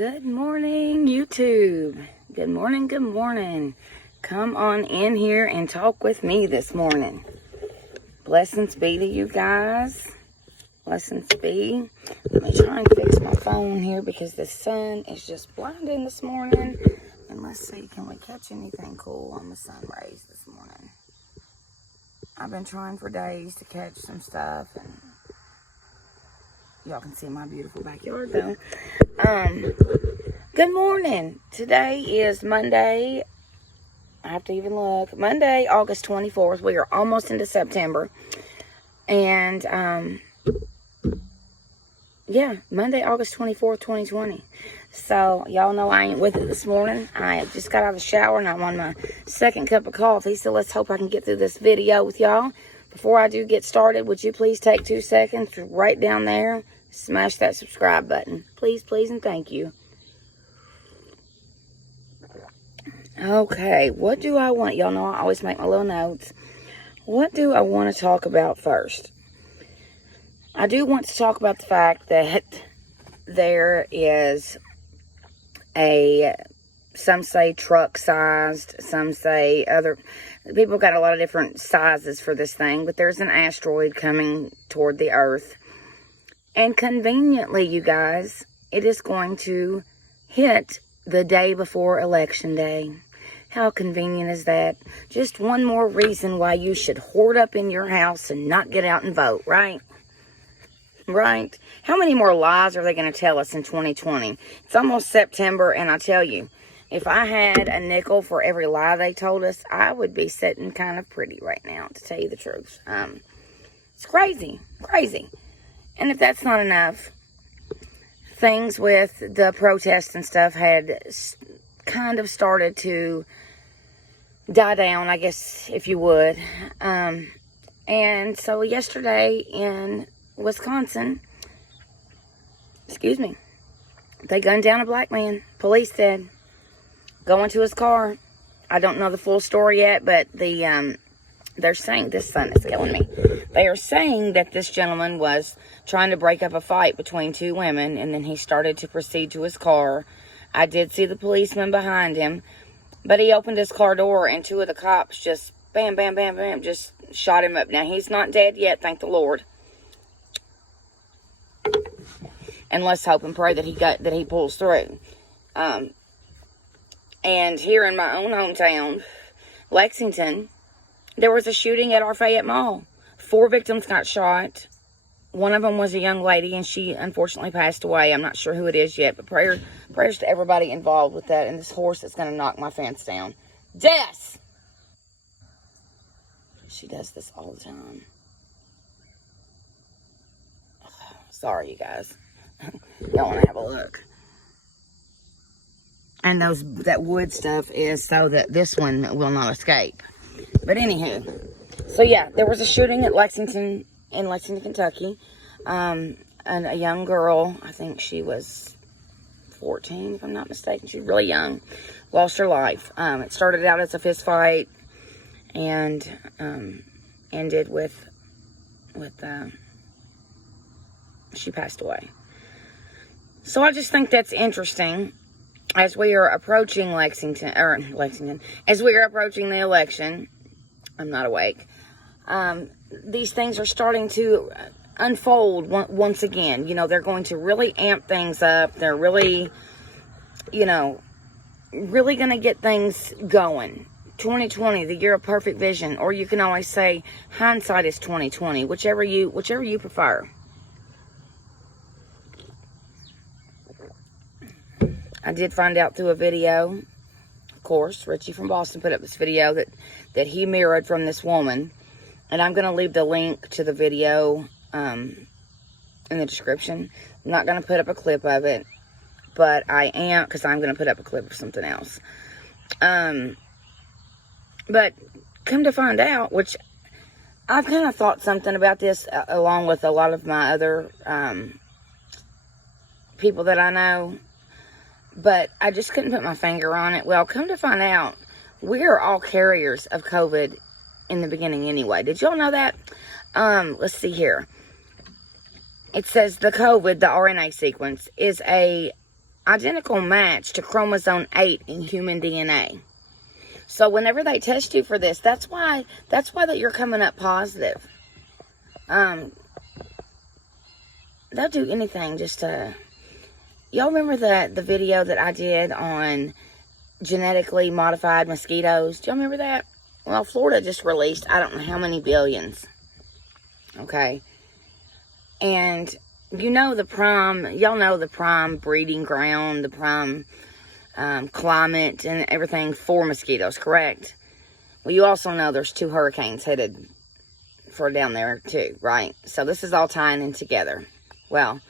Good morning, YouTube. Good morning, good morning. Come on in here and talk with me this morning. Blessings be to you guys. Blessings be. Let me try and fix my phone here because the sun is just blinding this morning. And let's see, can we catch anything cool on the sun rays this morning? I've been trying for days to catch some stuff, and y'all can see my beautiful backyard though. Good morning. Today is Monday. I have to even look. Monday, August 24th. We are almost into September. And, yeah, Monday, August 24th, 2020. So, y'all know I ain't with it this morning. I just got out of the shower and I'm on my second cup of coffee. So, let's hope I can get through this video with y'all. Before I do get started, would you please take 2 seconds right down there, smash that subscribe button. Please, please, and thank you. Okay, what do I want? Y'all know I always make my little notes. What do I want to talk about first? I do want to talk about the fact that there is some say truck-sized, some say other. People got a lot of different sizes for this thing, but there's an asteroid coming toward the Earth. And conveniently, you guys, it is going to hit the day before Election Day. How convenient is that? Just one more reason why you should hoard up in your house and not get out and vote, right? Right? How many more lies are they going to tell us in 2020? It's almost September, and I tell you, if I had a nickel for every lie they told us, I would be sitting kind of pretty right now, to tell you the truth. It's crazy, crazy. And if that's not enough, things with the protests and stuff had kind of started to die down, I guess, if you would. And so yesterday in Wisconsin, they gunned down a black man. Police did. Going to his car. I don't know the full story yet, but they're saying, this sun is killing me. They are saying that this gentleman was trying to break up a fight between two women, and then he started to proceed to his car. I did see the policeman behind him, but he opened his car door, and 2 of the cops just bam, bam, bam, bam, just shot him up. Now, he's not dead yet, thank the Lord. And let's hope and pray that he pulls through. And here in my own hometown, Lexington, there was a shooting at our Fayette Mall. 4 victims got shot. One of them was a young lady, and she unfortunately passed away. I'm not sure who it is yet, but prayers to everybody involved with that. And this horse is going to knock my fence down. Jess! She does this all the time. Sorry, you guys. Y'all want to have a look. And that wood stuff is so that this one will not escape. But anywho, so yeah, there was a shooting at Lexington, Kentucky. And a young girl, I think she was 14, if I'm not mistaken. She's really young, lost her life. It started out as a fist fight and ended with she passed away. So I just think that's interesting. As we are approaching Lexington, as we are approaching the election, I'm not awake. These things are starting to unfold once again. You know, they're going to really amp things up. They're really, really going to get things going. 2020, the year of perfect vision, or you can always say hindsight is 2020, whichever you prefer. I did find out through a video, of course, Richie from Boston put up this video that he mirrored from this woman. And I'm going to leave the link to the video in the description. I'm not going to put up a clip of it, but I am, because I'm going to put up a clip of something else. But come to find out, which I've kind of thought something about this along with a lot of my other people that I know. But I just couldn't put my finger on it. Well, come to find out, we are all carriers of COVID in the beginning anyway. Did y'all know that? Let's see here. It says the COVID, the RNA sequence, is a identical match to chromosome 8 in human DNA. So whenever they test you for this, that's why that you're coming up positive. They'll do anything just to... Y'all remember the video that I did on genetically modified mosquitoes? Do y'all remember that? Well, Florida just released I don't know how many billions. Okay. And y'all know the prime breeding ground, the prime climate and everything for mosquitoes, correct? Well, you also know there's 2 hurricanes headed for down there too, right? So this is all tying in together. Well,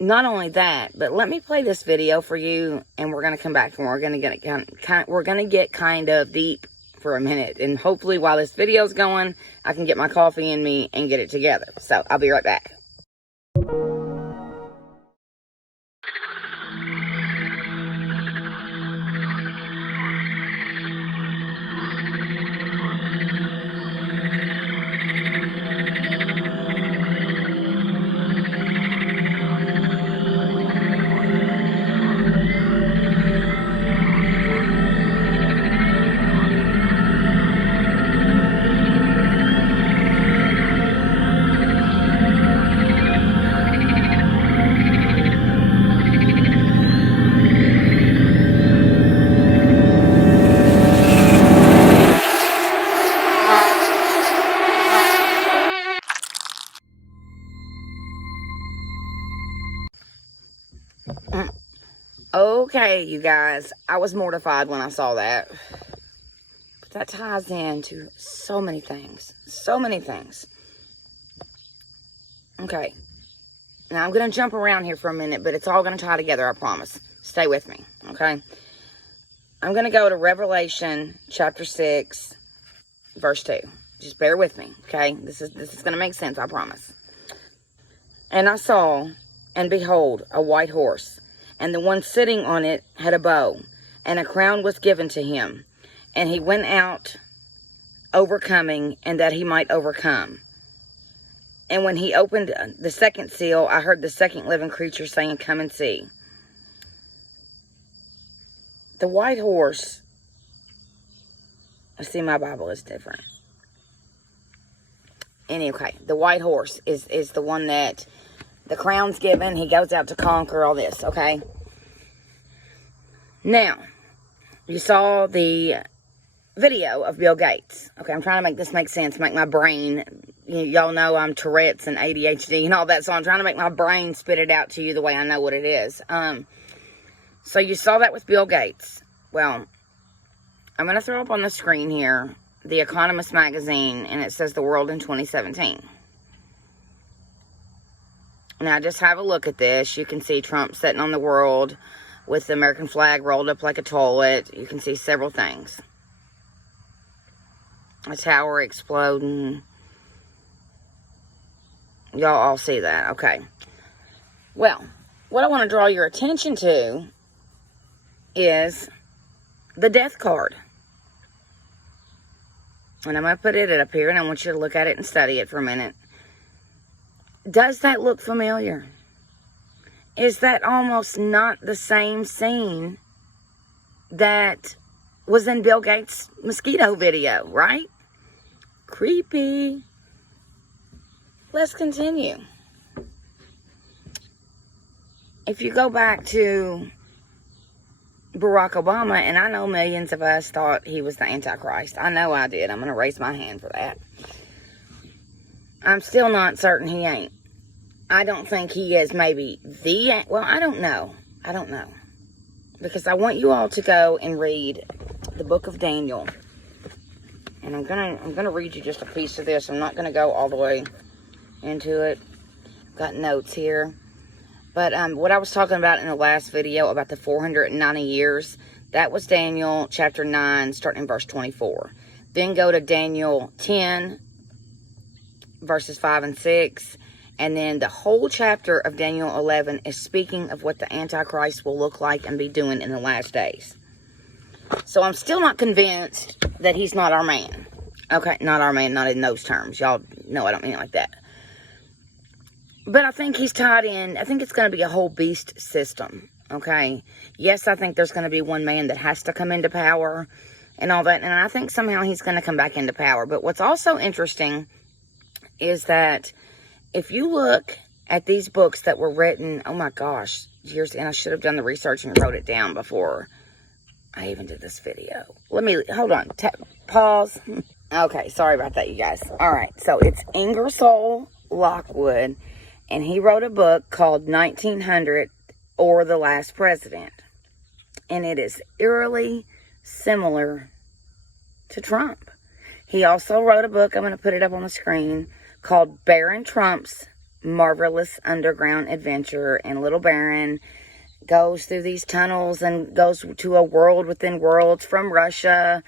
not only that, but let me play this video for you, and we're going to come back and we're going to get kind of deep for a minute, and hopefully while this video's going, I can get my coffee in me and get it together. So I'll be right back. Okay, you guys, I was mortified when I saw that. But that ties into so many things. So many things. Okay. Now, I'm going to jump around here for a minute, but it's all going to tie together, I promise. Stay with me, okay? I'm going to go to Revelation chapter 6, verse 2. Just bear with me, okay? This is going to make sense, I promise. And I saw, and behold, a white horse. And the one sitting on it had a bow, and a crown was given to him. And he went out overcoming, and that he might overcome. And when he opened the second seal, I heard the second living creature saying, "Come and see." The white horse, I see my Bible is different. Anyway, the white horse is the one that the crown's given. He goes out to conquer all this, okay? Now, you saw the video of Bill Gates. Okay, I'm trying to make this make sense, make my brain, y'all know I'm Tourette's and ADHD and all that, so I'm trying to make my brain spit it out to you the way I know what it is. So you saw that with Bill Gates. Well, I'm going to throw up on the screen here The Economist magazine, and it says The World in 2017. Now, just have a look at this. You can see Trump sitting on the world with the American flag rolled up like a toilet. You can see several things. A tower exploding. Y'all all see that. Okay. Well, what I want to draw your attention to is the death card. And I'm going to put it up here, and I want you to look at it and study it for a minute. Does that look familiar? Is that almost not the same scene that was in Bill Gates' mosquito video, right? Creepy. Let's continue. If you go back to Barack Obama, and I know millions of us thought he was the Antichrist. I know I did. I'm going to raise my hand for that. I'm still not certain he ain't. I don't think he is maybe the... Well, I don't know. I don't know. Because I want you all to go and read the book of Daniel. And I'm gonna read you just a piece of this. I'm not going to go all the way into it. I've got notes here. But what I was talking about in the last video about the 490 years, that was Daniel chapter 9, starting in verse 24. Then go to Daniel 10, verses 5 and 6. And then the whole chapter of Daniel 11 is speaking of what the Antichrist will look like and be doing in the last days. So I'm still not convinced that he's not our man. Okay, not our man, not in those terms. Y'all know I don't mean it like that. But I think he's tied in. I think it's going to be a whole beast system, okay? Yes, I think there's going to be one man that has to come into power and all that. And I think somehow he's going to come back into power. But what's also interesting is that if you look at these books that were written, oh my gosh, years, and I should have done the research and wrote it down before I even did this video. Hold on, pause. Okay, sorry about that, you guys. All right, so it's Ingersoll Lockwood, and he wrote a book called 1900 or The Last President. And it is eerily similar to Trump. He also wrote a book, I'm going to put it up on the screen, called Baron Trump's Marvelous Underground Adventure. And little Baron goes through these tunnels and goes to a world within worlds from Russia.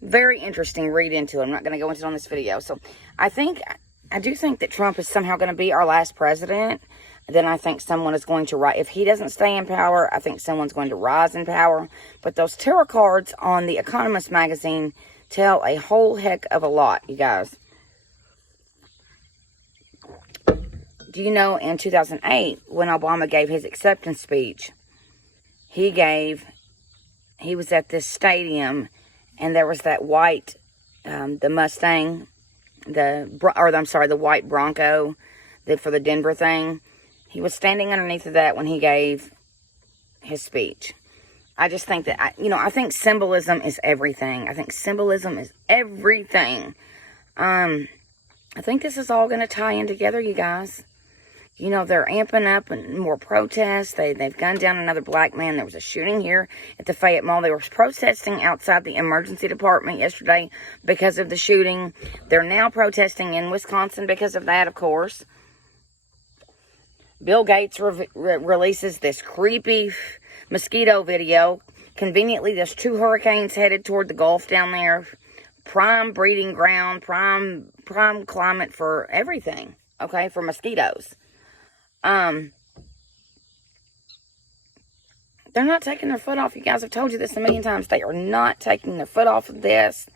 Very interesting. Read into it. I'm not going to go into it on this video. So I do think that Trump is somehow going to be our last president. Then I think someone is going to rise. If he doesn't stay in power, I think someone's going to rise in power. But those tarot cards on The Economist magazine tell a whole heck of a lot, you guys. Do you know in 2008, when Obama gave his acceptance speech, he was at this stadium, and there was that white, the Mustang, the white Bronco for the Denver thing. He was standing underneath of that when he gave his speech. I just think that, I think symbolism is everything. I think symbolism is everything. I think this is all going to tie in together, you guys. They're amping up and more protests. They've gunned down another black man. There was a shooting here at the Fayette Mall. They were protesting outside the emergency department yesterday because of the shooting. They're now protesting in Wisconsin because of that, of course. Bill Gates releases this creepy mosquito video. Conveniently, there's 2 hurricanes headed toward the Gulf down there. Prime breeding ground, prime climate for everything, okay, for mosquitoes. They're not taking their foot off. You guys have told you this a million times. They are not taking their foot off of this.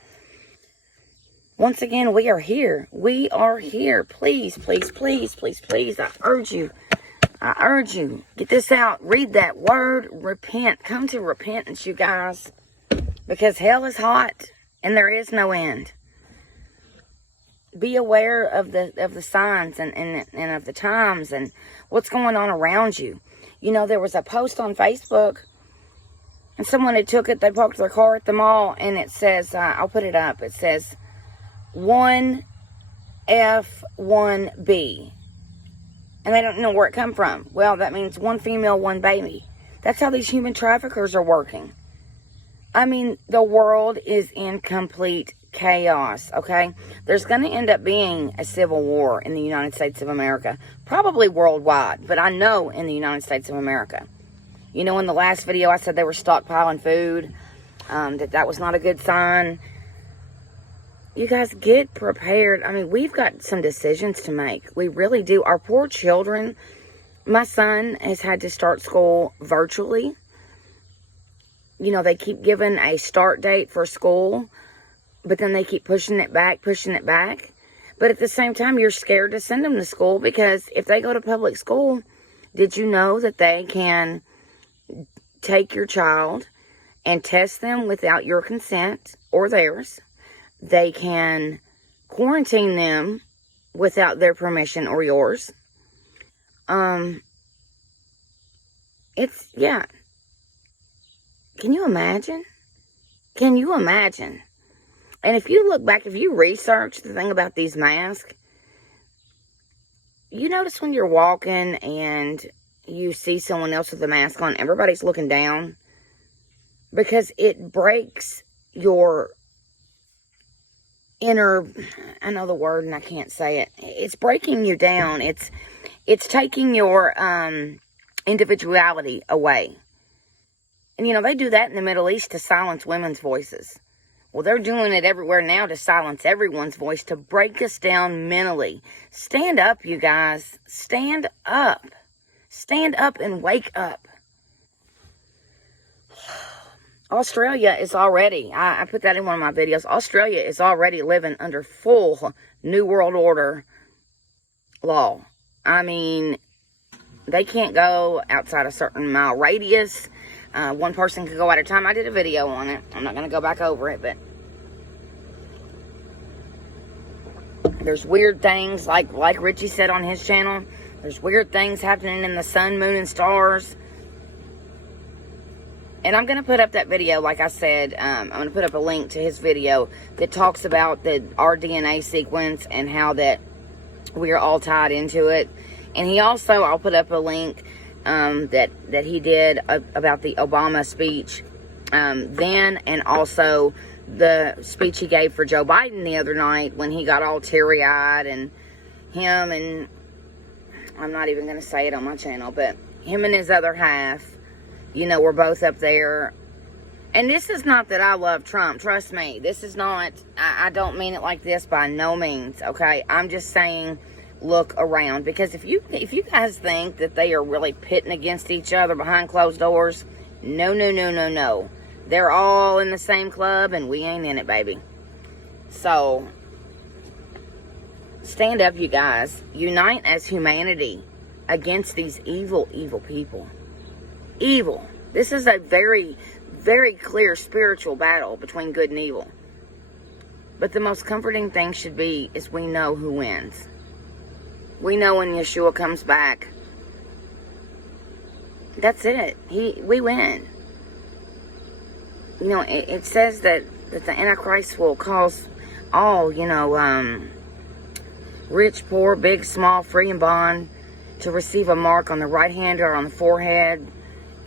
Once again, we are here. We are here. Please, please, please, please, please. I urge you. Get this out. Read that word. Repent. Come to repentance, you guys. Because hell is hot and there is no end. Be aware of the signs and of the times and what's going on around you. There was a post on Facebook, and someone had took it. They parked their car at the mall, and it says, I'll put it up. It says 1F1B, and they don't know where it come from. Well, that means 1 female, 1 baby. That's how these human traffickers are working. The world is in complete chaos, okay? There's going to end up being a civil war in the United States of America. Probably worldwide, but I know in the United States of America. In the last video I said they were stockpiling food, that was not a good sign. You guys, get prepared. We've got some decisions to make. We really do. Our poor children. My son has had to start school virtually. They keep giving a start date for school, but then they keep pushing it back. But at the same time, you're scared to send them to school because if they go to public school, did you know that they can take your child and test them without your consent or theirs? They can quarantine them without their permission or yours. Yeah. Can you imagine? And if you look back, if you research the thing about these masks, you notice when you're walking and you see someone else with a mask on, everybody's looking down because it breaks your inner, I know the word and I can't say it. It's breaking you down. It's taking your individuality away. And they do that in the Middle East to silence women's voices. Well, they're doing it everywhere now to silence everyone's voice, to break us down mentally. Stand up, you guys. Stand up. Stand up and wake up. Australia is already, I put that in one of my videos, Australia is already living under full New World Order law. I mean, they can't go outside a certain mile radius. One person could go at a time. I did a video on it. I'm not going to go back over it, but there's weird things, like Richie said on his channel. There's weird things happening in the sun, moon, and stars. And I'm going to put up that video, like I said. I'm going to put up a link to his video that talks about our DNA sequence and how that we are all tied into it. And he also, I'll put up a link that he did about the Obama speech then, and also the speech he gave for Joe Biden the other night when he got all teary-eyed, and him and, I'm not even going to say it on my channel, but him and his other half, you know, we're both up there. And this is not that I love Trump. Trust me. This is not, I don't mean it like this by no means, okay? I'm just saying, look around. Because if you guys think that they are really pitting against each other behind closed doors, no, no, no, no, no. They're all in the same club and we ain't in it, baby. So, stand up, you guys. Unite as humanity against these evil, evil people. Evil. This is a very, very clear spiritual battle between good and evil. But the most comforting thing should be is we know who wins. We know when Yeshua comes back. That's it. We win. You know, it says that the Antichrist will cause all, you know, rich, poor, big, small, free and bond, to receive a mark on the right hand or on the forehead,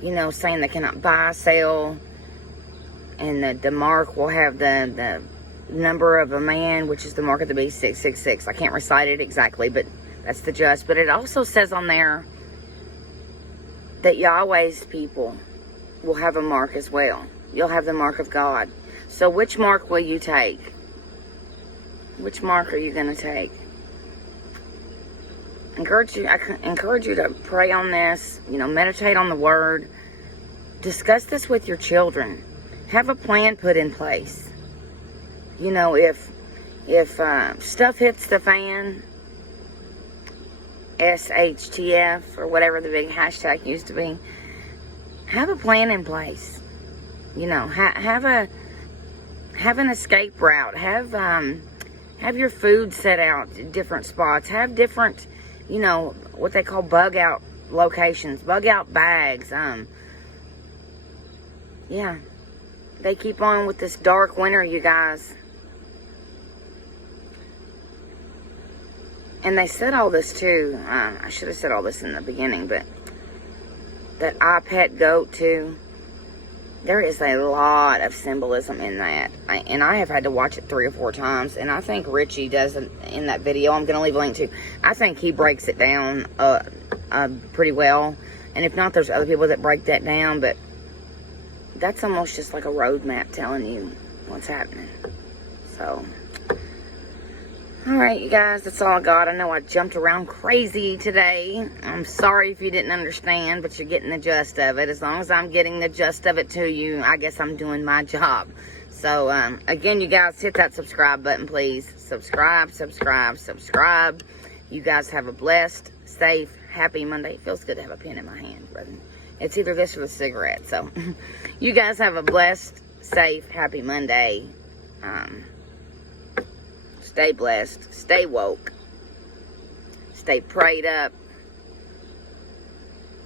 you know, saying they cannot buy, sell. And the mark will have the number of a man, which is the mark of the beast, 666. I can't recite it exactly, but that's the just. But it also says on there that Yahweh's people will have a mark as well. You'll have the mark of God. So which mark will you take? Which mark are you going to take? I encourage you to pray on this. You know, meditate on the word. Discuss this with your children. Have a plan put in place. You know, if stuff hits the fan, SHTF, or whatever the big hashtag used to be, have a plan in place. You know, have an escape route. Have your food set out at different spots. Have different, you know, what they call bug out locations, bug out bags. Yeah, they keep on with this dark winter, you guys. And they said all this too. I should have said all this in the beginning, but that I pet goat too. There is a lot of symbolism in that. And I have had to watch it 3 or 4 times. And I think Richie does in that video. I'm going to leave a link to. I think he breaks it down pretty well. And if not, there's other people that break that down. But that's almost just like a roadmap telling you what's happening. So, alright, you guys. That's all I got. I know I jumped around crazy today. I'm sorry if you didn't understand, but you're getting the gist of it. As long as I'm getting the gist of it to you, I guess I'm doing my job. So, again, you guys, hit that subscribe button, please. Subscribe, subscribe, subscribe. You guys have a blessed, safe, happy Monday. It feels good to have a pen in my hand, brother. It's either this or the cigarette. So, you guys have a blessed, safe, happy Monday. Stay blessed. Stay woke. Stay prayed up.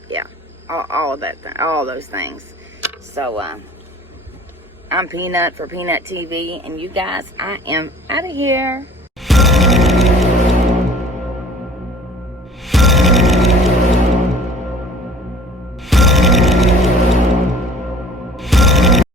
Yeah. All of that. All those things. So, I'm Peanut for Peanut TV. And you guys, I am out of here.